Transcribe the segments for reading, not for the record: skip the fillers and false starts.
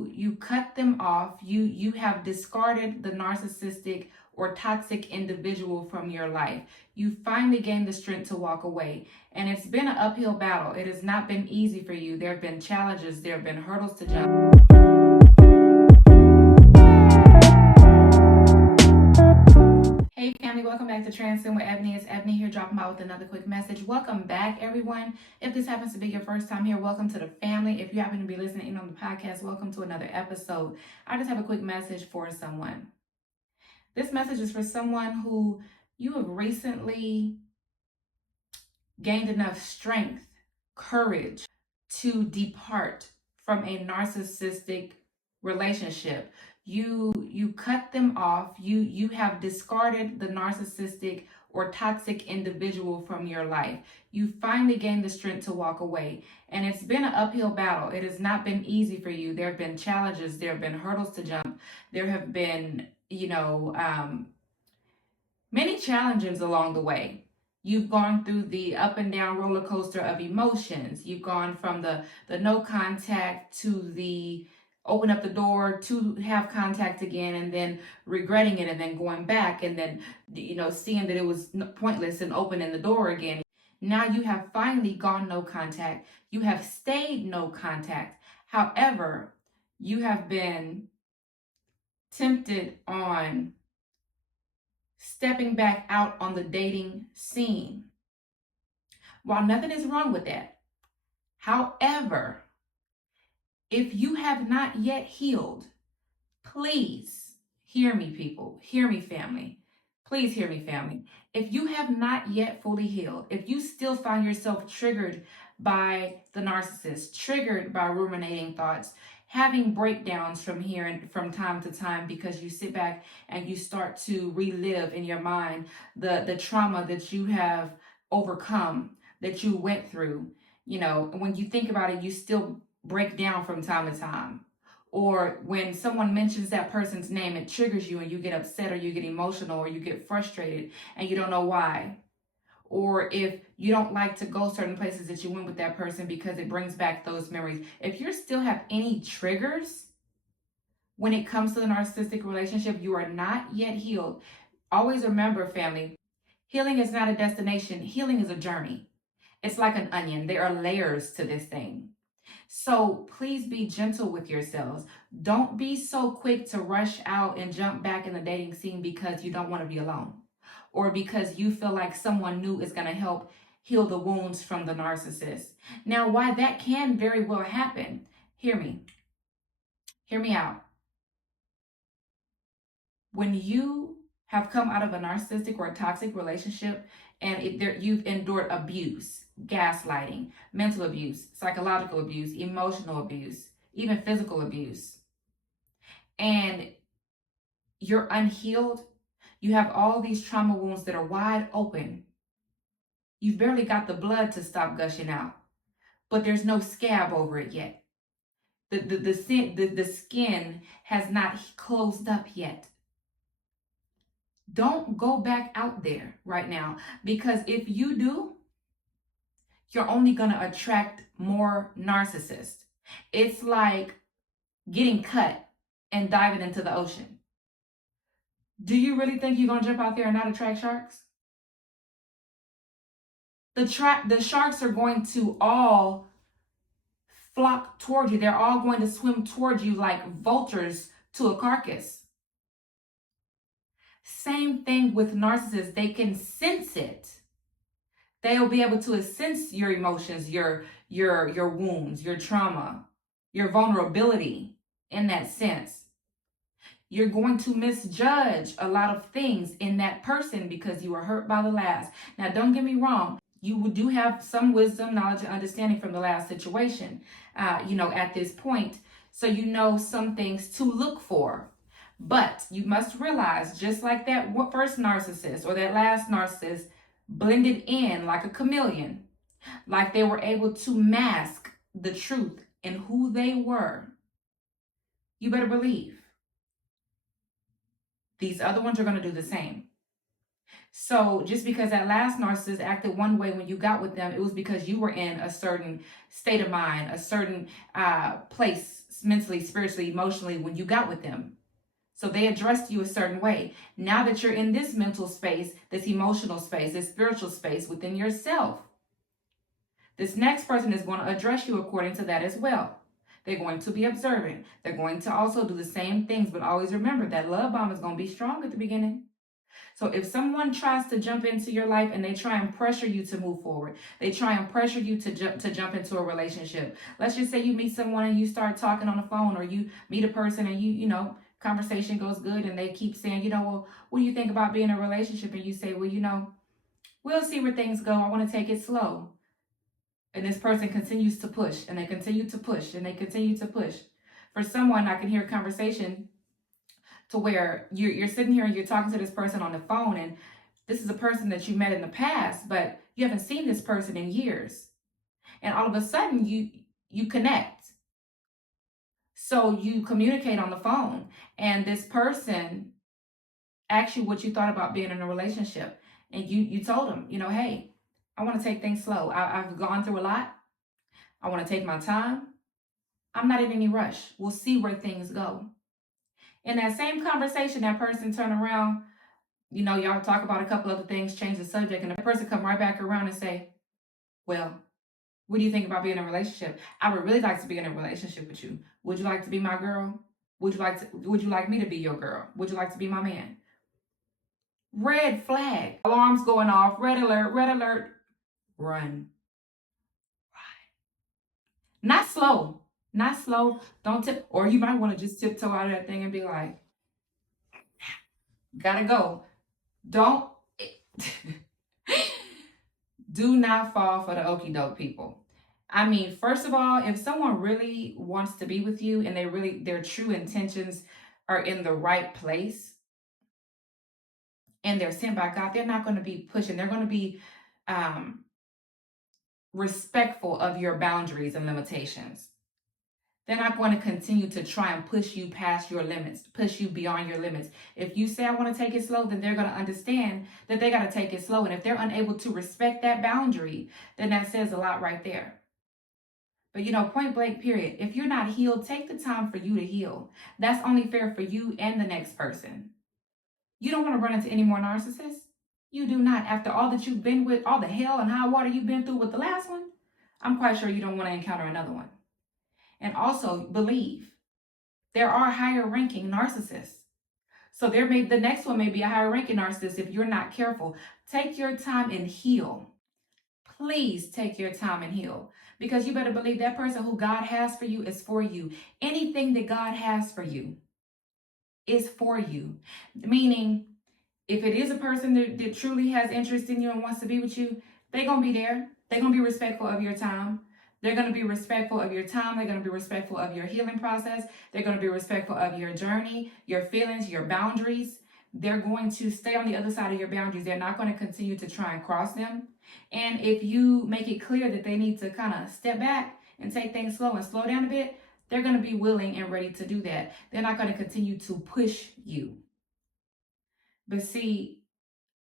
You cut them off. You have discarded the narcissistic or toxic individual from your life. You finally gained the strength to walk away. And it's been an uphill battle. It has not been easy for you. There have been challenges. There have been hurdles to jump. Hey family, welcome back to Transcend with Ebony. It's Ebony here dropping by with another quick message. Welcome back, everyone. If this happens to be your first time here, welcome to the family. If you happen to be listening in on the podcast, welcome to another episode. I just have a quick message for someone. This message is for someone who you have recently gained enough strength, courage to depart from a narcissistic relationship. You cut them off. You have discarded the narcissistic or toxic individual from your life. You finally gained the strength to walk away. And it's been an uphill battle. It has not been easy for you. There have been challenges. There have been hurdles to jump. There have been, many challenges along the way. You've gone through the up and down roller coaster of emotions. You've gone from the no contact to the open up the door to have contact again, and then regretting it, and then going back, and then seeing that it was pointless and opening the door again. Now you have finally gone no contact. You have stayed no contact. However, you have been tempted on stepping back out on the dating scene. While nothing is wrong with that, however, if you have not yet healed, please hear me, people. Hear me, family. Please hear me, family. If you have not yet fully healed, if you still find yourself triggered by the narcissist, triggered by ruminating thoughts, having breakdowns from time to time because you sit back and you start to relive in your mind the trauma that you have overcome, that you went through. When you think about it, you still break down from time to time. Or when someone mentions that person's name, it triggers you and you get upset, or you get emotional, or you get frustrated and you don't know why. Or if you don't like to go certain places that you went with that person because it brings back those memories. If you still have any triggers when it comes to the narcissistic relationship, you are not yet healed. Always remember, family, healing is not a destination. Healing is a journey. It's like an onion. There are layers to this thing. So please be gentle with yourselves. Don't be so quick to rush out and jump back in the dating scene because you don't want to be alone, or because you feel like someone new is going to help heal the wounds from the narcissist. Now, why that can very well happen, hear me. Hear me out. When you have come out of a narcissistic or a toxic relationship and you've endured abuse, gaslighting, mental abuse, psychological abuse, emotional abuse, even physical abuse, and you're unhealed, you have all these trauma wounds that are wide open. You've barely got the blood to stop gushing out, but there's no scab over it yet. The skin has not closed up yet. Don't go back out there right now, because if you do, you're only going to attract more narcissists. It's like getting cut and diving into the ocean. Do you really think you're going to jump out there and not attract sharks? The sharks are going to all flock toward you. They're all going to swim toward you like vultures to a carcass. Same thing with narcissists. They can sense it. They'll be able to sense your emotions, your wounds, your trauma, your vulnerability in that sense. You're going to misjudge a lot of things in that person because you were hurt by the last. Now, don't get me wrong. You do have some wisdom, knowledge, and understanding from the last situation, at this point. So you know some things to look for. But you must realize, just like that first narcissist or that last narcissist blended in like a chameleon, like they were able to mask the truth in who they were, you better believe these other ones are going to do the same. So just because that last narcissist acted one way when you got with them, it was because you were in a certain state of mind, a certain place mentally, spiritually, emotionally when you got with them. So they addressed you a certain way. Now that you're in this mental space, this emotional space, this spiritual space within yourself, this next person is going to address you according to that as well. They're going to be observant. They're going to also do the same things, but always remember that love bomb is going to be strong at the beginning. So if someone tries to jump into your life and they try and pressure you to move forward, they try and pressure you to jump into a relationship. Let's just say you meet someone and you start talking on the phone, or you meet a person and conversation goes good and they keep saying, well, what do you think about being in a relationship? And you say, well, we'll see where things go. I want to take it slow. And this person continues to push, and they continue to push, and they continue to push. For someone, I can hear a conversation to where you're sitting here and you're talking to this person on the phone, and this is a person that you met in the past, but you haven't seen this person in years. And all of a sudden you connect. So you communicate on the phone, and this person asks you what you thought about being in a relationship. And you told them, hey, I want to take things slow. I've gone through a lot. I want to take my time. I'm not in any rush. We'll see where things go. In that same conversation, that person turn around, y'all talk about a couple other things, change the subject, and the person come right back around and say, well, what do you think about being in a relationship? I would really like to be in a relationship with you. Would you like to be my girl? Would you like me to be your girl? Would you like to be my man? Red flag. Alarms going off. Red alert, red alert. Run. Not slow. Not slow. Don't tip. Or you might want to just tiptoe out of that thing and be like, gotta go. Don't. Do not fall for the okie doke, people. I mean, first of all, if someone really wants to be with you and their true intentions are in the right place and they're sent by God, they're not going to be pushing. They're going to be respectful of your boundaries and limitations. They're not going to continue to try and push you past your limits, push you beyond your limits. If you say, I want to take it slow, then they're going to understand that they got to take it slow. And if they're unable to respect that boundary, then that says a lot right there. But point blank, period. If you're not healed, take the time for you to heal. That's only fair for you and the next person. You don't want to run into any more narcissists. You do not. After all that you've been with, all the hell and high water you've been through with the last one, I'm quite sure you don't want to encounter another one. And also believe there are higher ranking narcissists. So the next one may be a higher ranking narcissist if you're not careful. Take your time and heal. Please take your time and heal. Because you better believe that person who God has for you is for you. Anything that God has for you is for you. Meaning, if it is a person that truly has interest in you and wants to be with you, they're going to be there. They're going to be respectful of your time. They're going to be respectful of your time. They're going to be respectful of your healing process. They're going to be respectful of your journey, your feelings, your boundaries. They're going to stay on the other side of your boundaries. They're not going to continue to try and cross them. And if you make it clear that they need to kind of step back and take things slow and slow down a bit, they're going to be willing and ready to do that. They're not going to continue to push you. But see,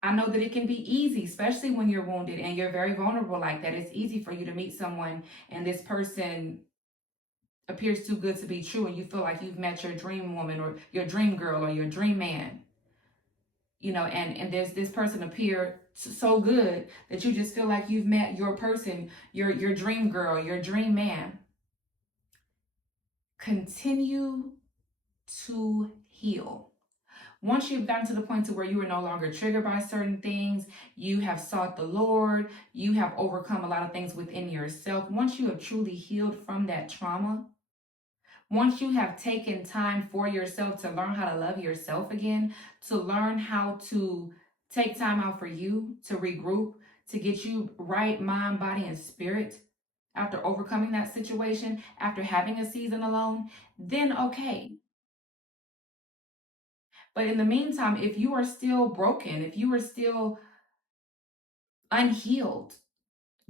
I know that it can be easy, especially when you're wounded and you're very vulnerable like that. It's easy for you to meet someone and this person appears too good to be true, and you feel like you've met your dream woman or your dream girl or your dream man. And there's this person appear so good that you just feel like you've met your person, your dream girl, your dream man. Continue to heal. Once you've gotten to the point to where you are no longer triggered by certain things, you have sought the Lord, you have overcome a lot of things within yourself. Once you have truly healed from that trauma, once you have taken time for yourself to learn how to love yourself again, to learn how to take time out for you, to regroup, to get you right, mind, body, and spirit, after overcoming that situation, after having a season alone, then okay. But in the meantime, if you are still broken, if you are still unhealed,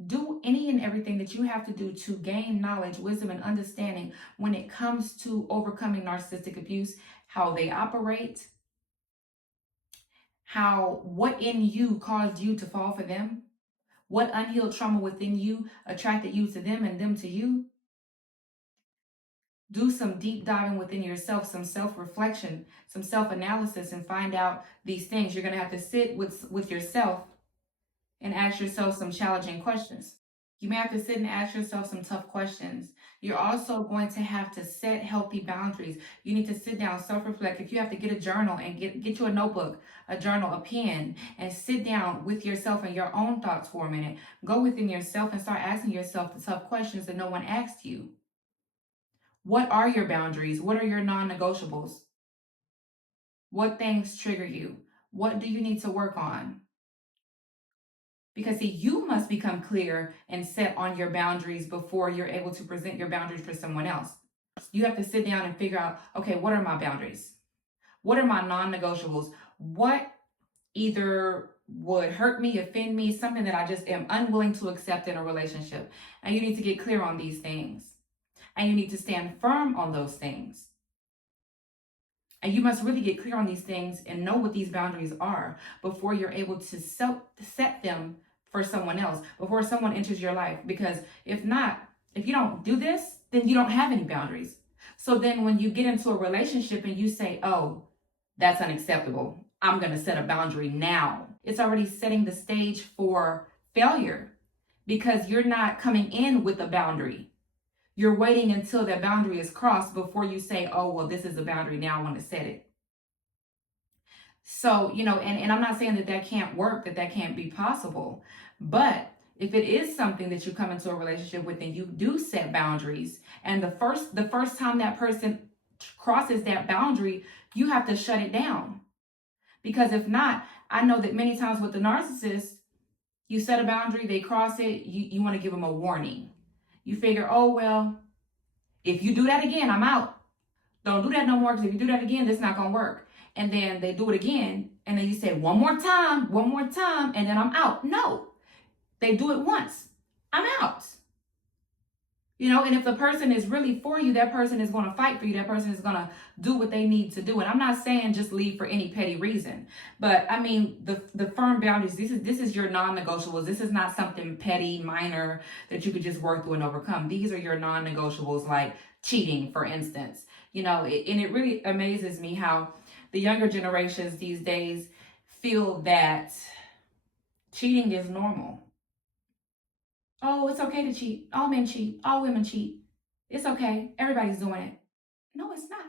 do any and everything that you have to do to gain knowledge, wisdom, and understanding when it comes to overcoming narcissistic abuse, how they operate, what in you caused you to fall for them? What unhealed trauma within you attracted you to them and them to you? Do some deep diving within yourself, some self-reflection, some self-analysis, and find out these things. You're going to have to sit with yourself and ask yourself some challenging questions. You may have to sit and ask yourself some tough questions. You're also going to have to set healthy boundaries. You need to sit down, self-reflect. If you have to get a journal and get you a notebook, a journal, a pen, and sit down with yourself and your own thoughts for a minute. Go within yourself and start asking yourself the tough questions that no one asked you. What are your boundaries? What are your non-negotiables? What things trigger you? What do you need to work on? Because see, you must become clear and set on your boundaries before you're able to present your boundaries for someone else. You have to sit down and figure out, okay, what are my boundaries? What are my non-negotiables? What either would hurt me, offend me, something that I just am unwilling to accept in a relationship. And you need to get clear on these things. And you need to stand firm on those things. And you must really get clear on these things and know what these boundaries are before you're able to set them for someone else, before someone enters your life. Because if not, if you don't do this, then you don't have any boundaries. So then when you get into a relationship and you say, oh, that's unacceptable, I'm going to set a boundary now, it's already setting the stage for failure because you're not coming in with a boundary. You're waiting until that boundary is crossed before you say, oh, well, this is a boundary. Now I want to set it. So, and I'm not saying that can't work, that can't be possible. But if it is something that you come into a relationship with and you do set boundaries, and the first time that person crosses that boundary, you have to shut it down. Because if not, I know that many times with the narcissist, you set a boundary, they cross it, you want to give them a warning. You figure, oh, well, if you do that again, I'm out. Don't do that no more, because if you do that again, this is not going to work. And then they do it again, and then you say, one more time, and then I'm out. No, they do it once. I'm out. And if the person is really for you, that person is going to fight for you. That person is going to do what they need to do. And I'm not saying just leave for any petty reason. But I mean, the firm boundaries, this is your non-negotiables. This is not something petty, minor that you could just work through and overcome. These are your non-negotiables, like cheating, for instance. And it really amazes me how the younger generations these days feel that cheating is normal. Oh, it's okay to cheat. All men cheat. All women cheat. It's okay. Everybody's doing it. No, it's not.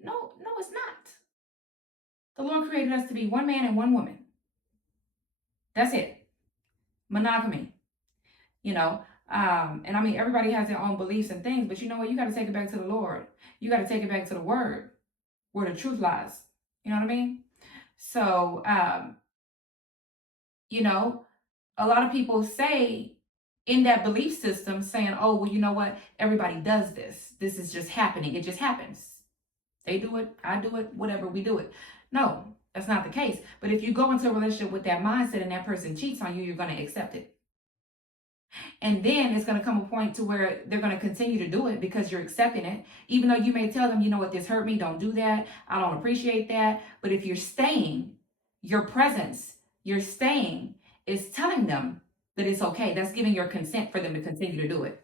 No, it's not. The Lord created us to be one man and one woman. That's it. Monogamy. And I mean, everybody has their own beliefs and things, but you know what? You got to take it back to the Lord. You got to take it back to the Word, where the truth lies. You know what I mean? So, a lot of people say in that belief system saying, oh, well, you know what? Everybody does this. This is just happening. It just happens. They do it. I do it. Whatever, we do it. No, that's not the case. But if you go into a relationship with that mindset and that person cheats on you, you're going to accept it. And then it's going to come a point to where they're going to continue to do it because you're accepting it. Even though you may tell them, you know what, this hurt me. Don't do that. I don't appreciate that. But if you're staying, your presence, you're staying, is telling them that it's okay. That's giving your consent for them to continue to do it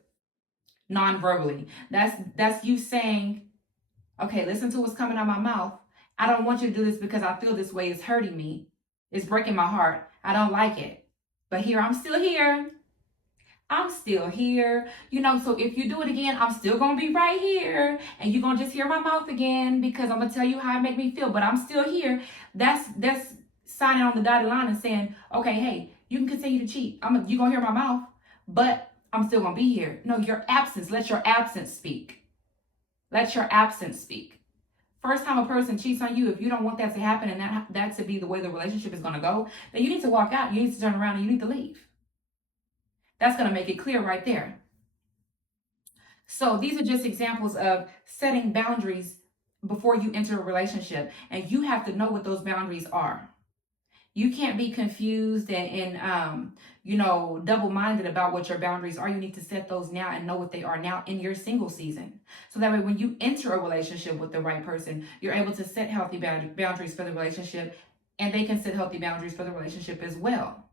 non-verbally. That's you saying, okay, listen to what's coming out of my mouth. I don't want you to do this because I feel this way. It's hurting me. It's breaking my heart. I don't like it. But here, I'm still here. I'm still here. So if you do it again, I'm still going to be right here. And you're going to just hear my mouth again because I'm going to tell you how it make me feel. But I'm still here. That's signing on the dotted line and saying, okay, hey, you can continue to cheat. You're going to hear my mouth, but I'm still going to be here. No, your absence. Let your absence speak. Let your absence speak. First time a person cheats on you, if you don't want that to happen and that to be the way the relationship is going to go, then you need to walk out. You need to turn around and you need to leave. That's going to make it clear right there. So these are just examples of setting boundaries before you enter a relationship. And you have to know what those boundaries are. You can't be confused and double-minded about what your boundaries are. You need to set those now and know what they are now in your single season. So that way, when you enter a relationship with the right person, you're able to set healthy boundaries for the relationship and they can set healthy boundaries for the relationship as well.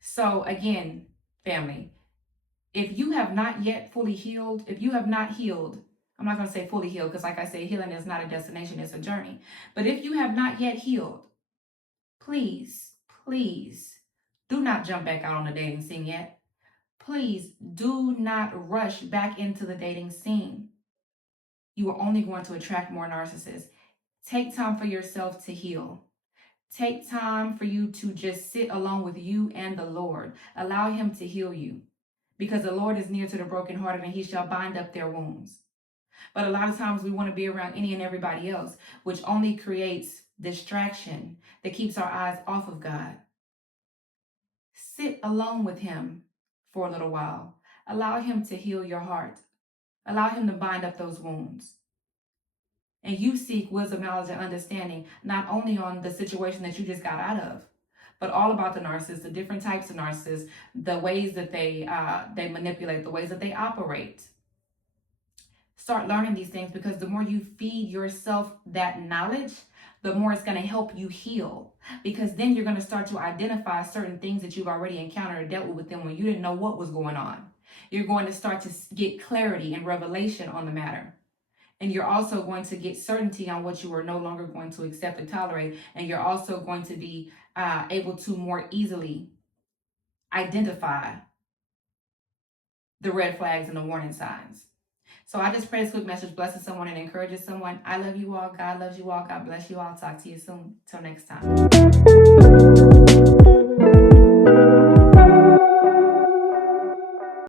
So again, family, if you have not yet fully healed, if you have not healed, I'm not going to say fully healed, because like I say, healing is not a destination, it's a journey. But if you have not yet healed, please, please do not jump back out on the dating scene yet. Please do not rush back into the dating scene. You are only going to attract more narcissists. Take time for yourself to heal. Take time for you to just sit alone with you and the Lord. Allow him to heal you, because the Lord is near to the brokenhearted, and he shall bind up their wounds. But a lot of times we want to be around any and everybody else, which only creates distraction that keeps our eyes off of God. Sit alone with him for a little while. Allow him to heal your heart. Allow him to bind up those wounds. And you seek wisdom, knowledge, and understanding, not only on the situation that you just got out of, but all about the narcissist, the different types of narcissists, the ways that they manipulate, the ways that they operate. Start learning these things, because the more you feed yourself that knowledge, the more it's going to help you heal. Because then you're going to start to identify certain things that you've already encountered or dealt with them when you didn't know what was going on. You're going to start to get clarity and revelation on the matter. And you're also going to get certainty on what you are no longer going to accept and tolerate. And you're also going to be able to more easily identify the red flags and the warning signs. So I just pray this quick message blesses someone and encourages someone. I love you all. God loves you all. God bless you all. Talk to you soon. Till next time.